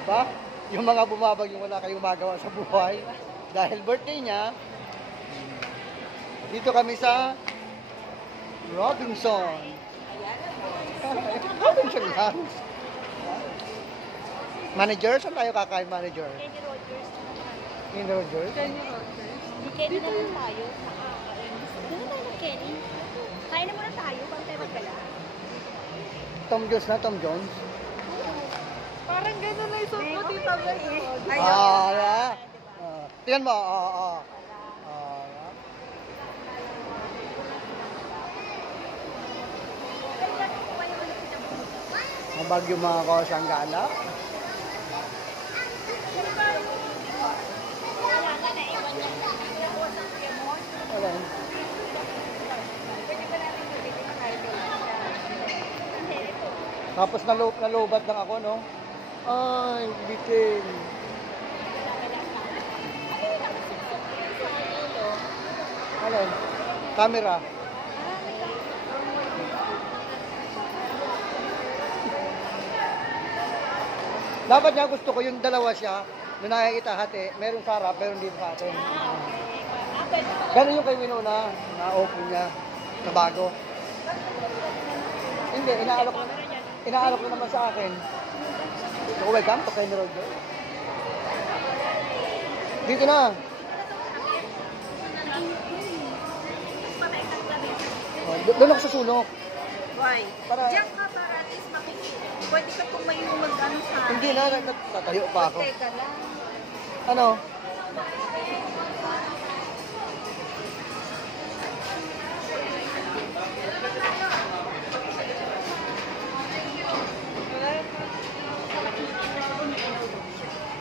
Diba? Yung mga bumabag yung wala kayong magawa sa buhay. Dahil birthday niya, dito kami sa Robinson. Robinson lang. Manager? Saan tayo kakain manager? Kenny Rogers. In Rogers? Kenny Rogers. Di Kenny na lang tayo. Doon na tayo ng Kenny. Kain na muna tayo pag tayo magdala. Tom Jones na, Tom Jones. Parang gano'n na yung suot mo, Tita Bel. Yeah. Tingnan mo, Mabag yung mga kosang gala. Wala ka na iwan yung Piemont. Wala. Pwede ba natin pwede na kahit Tapos nalubat lang ako, no? Ay, bitin. Alin? Camera. Dapat nga gusto ko yung dalawa siya, na nakikita hati, meron sa harap, meron dito sa atin. Ganun yung kay Winona, na-open niya, na bago. Hindi, inaalok na naman sa akin. So, welcome to Kenny Rogers. Dito na. Oh, doon ako sa sulok. Why? Para- Diyan ka para at least makikita. Pwede ka tumayo mag-ano sa akin. Hindi na, tatayo pa ako. Teka lang. Ano?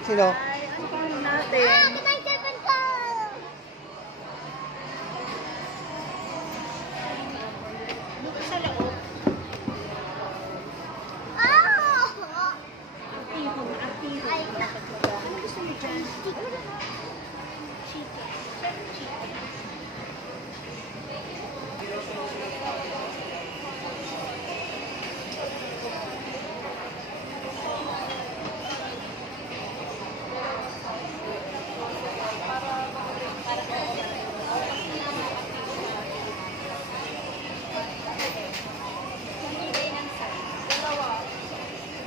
Sino? Ay, ano pa natin? Dito sa loob. Ano gusto mo dyan? Chicken. Chicken.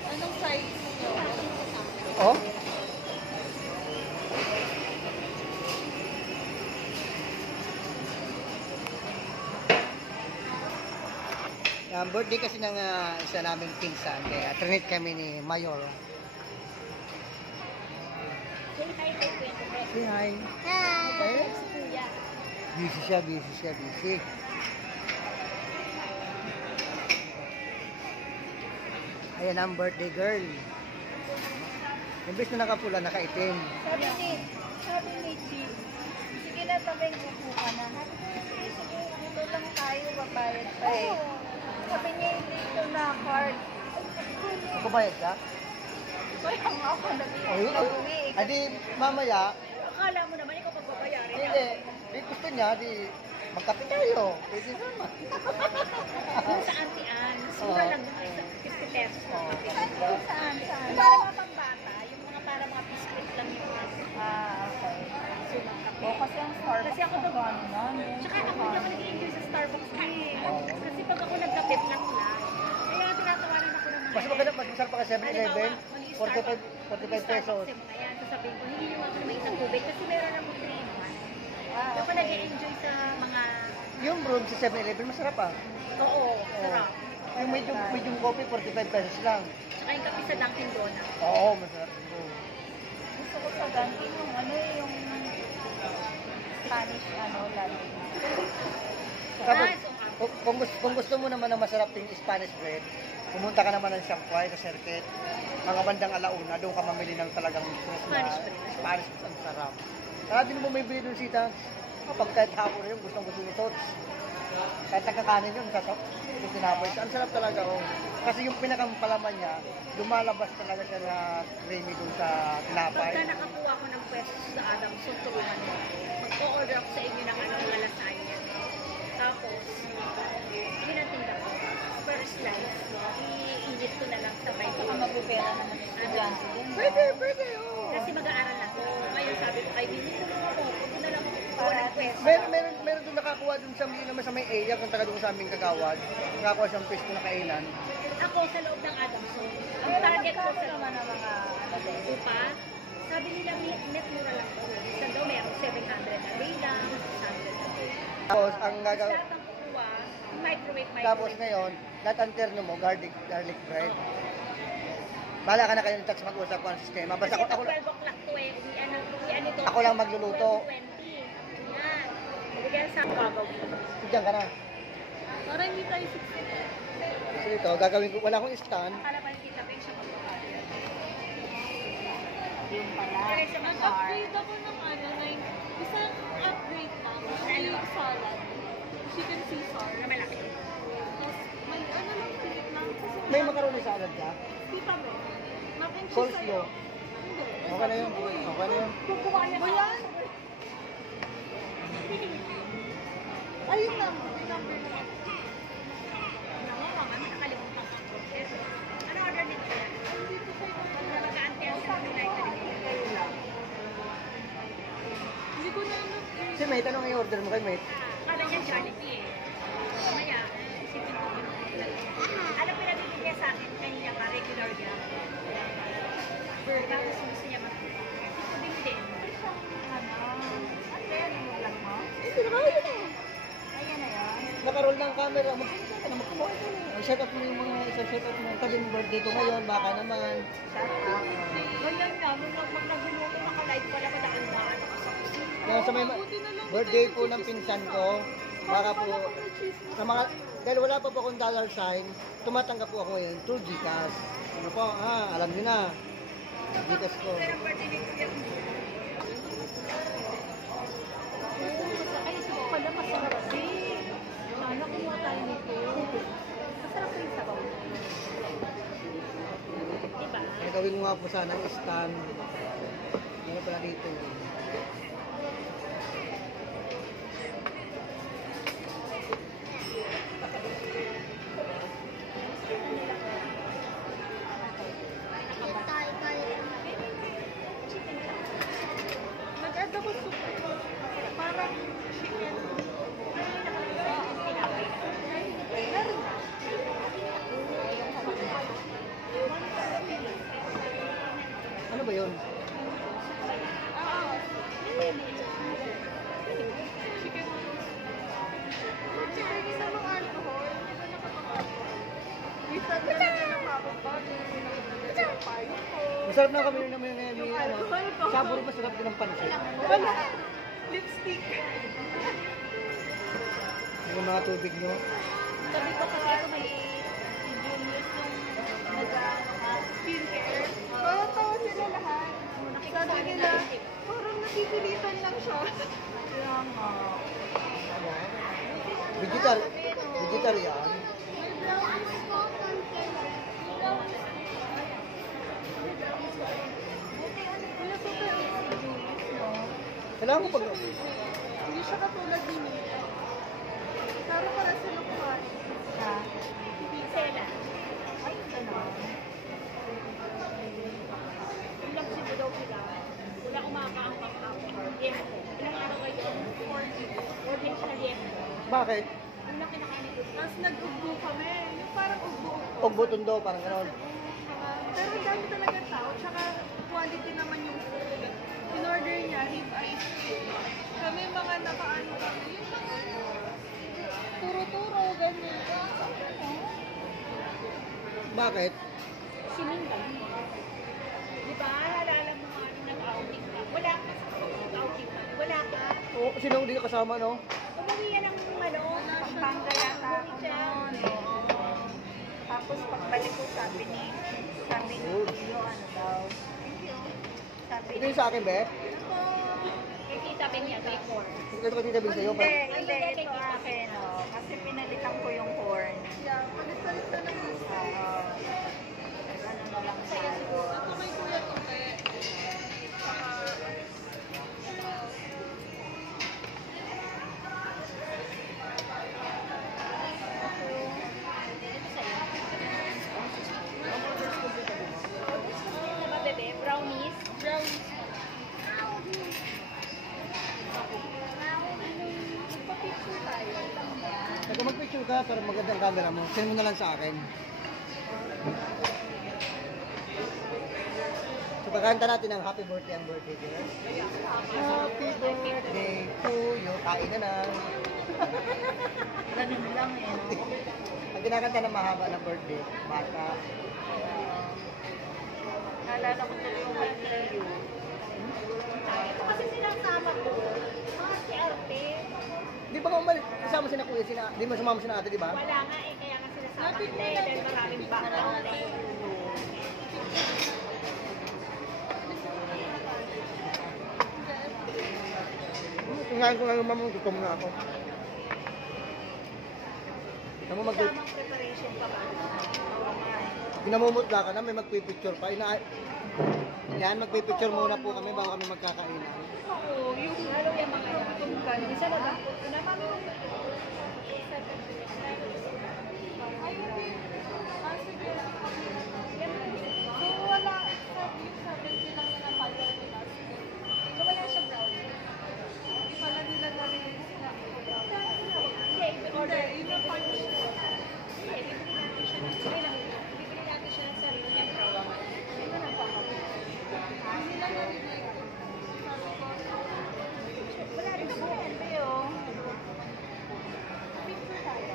Anong size nyo? Oh? Ang birthday kasi ng isa naming pinsan, kaya trinit kami ni Mayor. Say hi kay Kuya. Say hi. Hi. Si Kuya. Busy siya, busy. Ayan ang birthday girl. Imbes na nakapula, nakaitim. Sabi ni Chi, sige na tabing upo ka na. Sige, dito lang tayo, babayad pa eh. Sabi niya, dito na card. Ako bayad ka? Kaya nga ako Ay, nag-uwi. adi mamaya, Akala mo naman ikaw pagbabayarin. hindi. Di gusto niya, di magkape tayo. Pwede naman. Doon sa Auntie Anne's, mura lang doon sa 50 pesos na kape. Saan? Yung para mga pambata, yung mga para mga biscuit lang yung mga Okay. sulang kape. O, kasi ang Starbucks Kasi ako daw, tsaka ako hindi ako nag-enjoy sa Starbucks eh. Kasi pag ako nagkape lang lang, kaya tinatawanan ako ng mga Mas maganda, mas masarap pa ka 7-Eleven. Halimbawa, 45 pesos. Ayan, sasabihin ko, hindi naman ako naman isang tubig kasi meron namang 3 in 1. Ako Okay. nag-enjoy sa mga, Yung broom sa 7-Eleven, masarap pa. oo, sarap. Yung medium coffee, 45 pesos lang. Tsaka yung kape sa Dunkin Donuts. Oo, masarap yung broom. Gusto ko sa Dunkin yung ano eh, yung Spanish latte. Tapos, Ah, so, kung gusto mo naman ng masarap yung Spanish bread, pumunta ka naman ng Shanghai sa circuit. Mga bandang alauna, doon ka mamili ng talagang Spanish bread. Spanish bread, ang sarap. Kaya din mo may bili doon sita. Kapag kahit hapon na yun, gustong gusto ni Tots. Kahit nagkakanin yun, yung tinapoy siya. Ang sarap talaga. Oh. Kasi yung pinakampalaman niya, lumalabas talaga siya na creamy doon sa tinapay. pagka nakakuha ko ng pwesto sa Adam, so tulungan mo. Mag-o-order ako sa inyo ng mga lasagna. Tapos, yun ang tinda ko. First slice, iinit ko na lang sabay. Saka mapipera naman. Ano, estudyante din. no? Pwede, oo. Kasi mag-aaral ako. Ngayon sabi ko kay Mimi, tulungan mo. Kung na lang ako Para ng pwesto. Meron doon nakakuha doon sa hindi naman sa may area, kung taga doon sa aming kagawad. Nakakuha siyang pwesto na kainan. Ako sa loob ng Adamson. Ang Pero target ko magkano sa naman ang mga ano din? upa, sabi nila net mura lang to. Isa daw meron 700 a day lang, 600 a day. Tapos, ang Tapos gagawin, lahat ng kukuha, microwave. tapos ngayon, lahat ang terno mo, garlic bread. Bahala ka na kayo ng tax mag-usap ko ang sistema. Basta Kasi ako, 12 o'clock to eh, uwian nito. Ako lang magluluto. 12:20. Yan. Bigyan sa gagawin. diyan ka na. Para hindi tayo 60. So ito, gagawin ko, wala akong stand. Akala pa kita pa yung siya magbabayad. Yung pala. Kaya sa mga bar. Nag-upgrade ako ng ano, isang upgrade lang. May salad. Chicken Caesar. Na malaki. Tapos may ano lang, pilit lang. Kasi May macaroni salad ka? di pa ba? Mac and cheese Coleslaw. sa'yo. Hindi. Okay na yun. Okay na yun. Kukuha niya Ba yan? Ayun lang. Yung number na. Nakalimutan ko. Ano order nito? Nag-aantay ang sa Hindi ko na alam. Si Mate, anong i-order mo kay Mate? Kala niya Jollibee eh. Mamaya, isipin ko. Alam pinabili niya sa akin kanina ka, regular niya. Tapos gusto niya gusto din. Ano? Ano yan? Yung vlog mo? Hindi na kaya na. Ayan na yun. Nakaroll ng camera. Magkita ka na, magkumuha ka na. Set up mo yung mga set up mo. Sabi mo birthday ko ngayon, baka naman. Shut up. Ganyan nga, nung nag-naginuto, naka-live pala madaan-daan ako sa kusina. Yung sa may birthday po ng pinsan ko, baka po, sa mga, dahil wala pa po akong dollar sign, tumatanggap po ako ngayon through Gcash. Ano po, alam niyo na. Gcash ko. Pero ang birthday ni Kuya Ay, ito pala masarap din. Sana kumuha tayo nito. Masarap po yung sabaw. diba? Gagawin mo nga po sana ng stand. Ano pala dito? Nag-add ako soup. Parang chicken. Meron na. Ano ba yun? Chicken. Chicken isa ng alcohol. Hindi ba nakakapagod? Minsan na lang ng mababag. Yung payo ko. Masarap na kami naman ngayon. Yung Ano, alcohol ko. sabor masarap din ang pansit. Wala. Lipstick. Yung mga tubig nyo. Sabi ko kasi ito may Julius yung Skincare. Tawa sila lahat. Sabi nila, parang napipilitan lang siya. Kaya nga. Vegetarian. Wala super easy Julius, no? Kailangan ko pag... Hindi siya katulad ni Mia. Pero para sila kumain. Ha? Sela. Ay, gano'n. Ilang sibo daw sila. Wala akong makakaangkang ako. Yes. Ilang araw kayo? 40. Order siya yes. Bakit? Ang laki na kanito. Tapos nag-ugbo kami. Yung parang ugbo. Pagbutundo, parang gano'n. Pero ang dami talaga tao. Tsaka quality naman yung food. In-order niya, rib eyes. Kami mga nakaano kami. Yung mga turo-turo, ganyan. Bakit? Sinindan. Di ba? Naalala mo nga nung nag-outing ka. Wala ka sa outing ka. Wala ka. O, sino hindi ka kasama, no? Umuwi yan ng ano. Pampanga yata ako noon. Tapos pagbalik ko sabi ni Tio, ano daw. Sabi Ito ni yung sa akin, be? Kay Tita Ben yan, may corn. Ito ko titabi sa'yo. Hindi, ito akin, oh. Kasi pinalitan ko yung corn. Yeah, palit-palit na lang yung Oo. Ano na lang tayo. Ako kay Kuya Tope. mag-video ka para magandang camera mo. Send mo na lang sa akin. So, kakanta natin ang happy birthday ang birthday girl. Happy birthday to you. Kain na na. Ganun lang eh, no? Ang kinakanta na mahaba ng birthday, bata. Naalala ko tuloy yung kay Leo. Ito kasi sinasama ko, mga si Arte. Di ba umalis? Kasama si na kuya, di mo sumama si na ate, di ba? Wala nga eh, kaya nga sinasama kita eh, dahil maraming background eh. Tingnan ko nga yung mamang gutom na ako. Tignan mo Tamang preparation pa ba? Pinamumutla ka na, may magpipicture pa. Yan, magpipicture muna po kami bago kami magkakainan. Oo, yung ano yung mga gutom ka. Isa na ba? Naman mo. Ay, hindi. Ah, sige. So, wala. Yung 70 lang na napalo nila. Sige. So wala siya brownie. Hindi pala nila narinig sinabi ko daw. Hindi, Hindi, order. yun ang punch. Hindi, bibili natin siya ng sarili lang. Bibili natin siya ng sarili niyang brownie. Ito na pa. Hindi lang narinig. Sabi ko, Wala rin Ito siya. po, Leo. Picture tayo.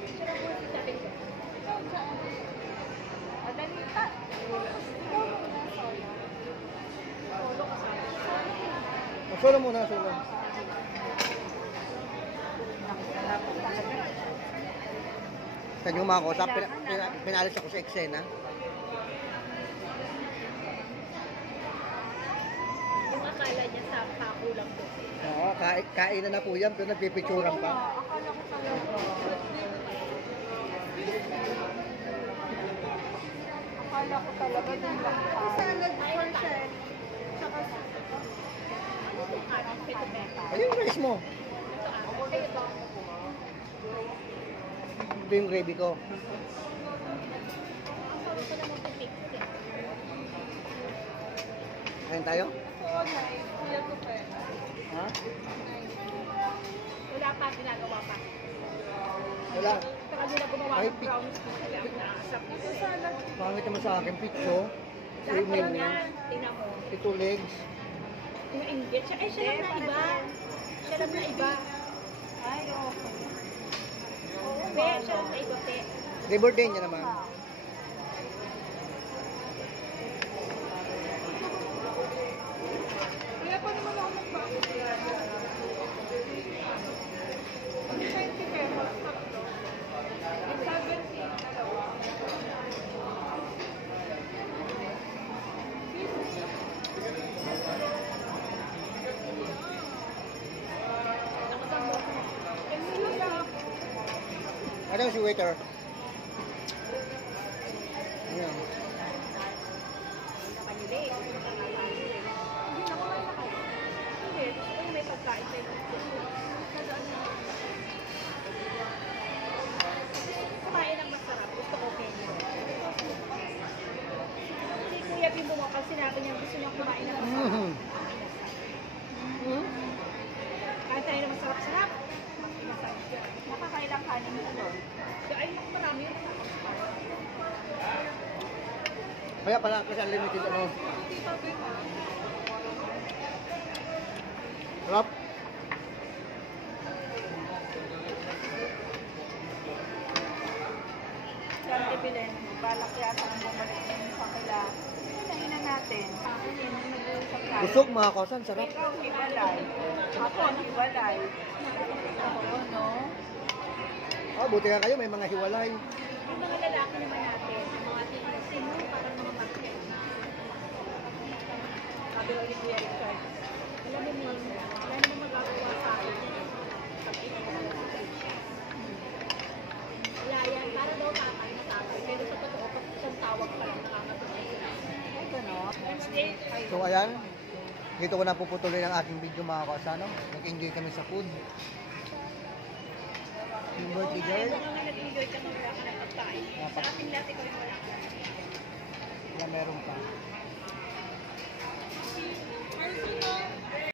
Picture ako si Sabi ko. ikaw dyan. Madali pa. Ikaw muna, solo. Solo ka sa akin. Solo muna, solo. Kanya yung mga kusap, pinalis ako sa eksena. Yung akala niya sa pako lang po. Oo, kainan na po yan, pero nagpipicturan pa. Akala ko talaga. Akala ko talaga dun lang pa. Salad for Shen. Tsaka Ano yung kanin? Pito beka. Ayun yung rice mo. Ito ah. Ay, ito. Ito yung gravy ko. Ang sarap ko naman pipik. Kain tayo? Oo, nice. Kuya ko pa. Ha? Wala pa, ginagawa pa. Wala. Saka nila gumawa Ay, ng brownies ko kaya ang naasap. Ito salad. Pangit naman sa akin, pizza. Lahat na yan. Tingnan mo. Ito legs. Yung inggit. Siya lang na iba. Siya lang na iba. Ay, okay. Be, siya lang na iba, te. Day birthday niya naman. Kaya pa naman ako magbago. 20 pesos. Tatlo. 17. Dalawa. Ano si waiter? Ayan. Nakanyuli. Hindi na kumain na kayo. Hindi. Gusto ko yung may pagkain tayo. Kumain ng masarap. Gusto ko menu. Si Kuya Bim pag sinabi niya gusto niya kumain ng masarap. Kahit tayo na masarap-sarap. Masarap siya. Nakakailang kanin mo doon. So, ay, marami yun. Kaya pala kasi unlimited ano. Sarap. Sabi Belen, balak yata ang bumalik yung pakila. Hinahinan natin. Ako yun, yung nag-uusap tayo. Busog mga kosan, sarap. Ikaw, hiwalay. Ako, hiwalay. Oo, no? Ah, buti nga kayo, may mga hiwalay. Yung mga lalaki naman natin, yung mga sino, parang mga market. Sabi ko ni Kuya Richard, alam mo Min, wala naman magagawa sa akin yan. Sabi ko na wala yan, para daw tatay na tatay. Pero sa totoo, pag isang tawag pa lang nakakatulay. Ay, gano'n. Wednesday, So ayan, dito ko na puputuloy ang ating video mga kosan. No? Nag-enjoy kami sa food. Yung birthday girl. kung nga nag-enjoy ka, wala ka ng pagkain. Sa ating lahat, ikaw yung wala ka.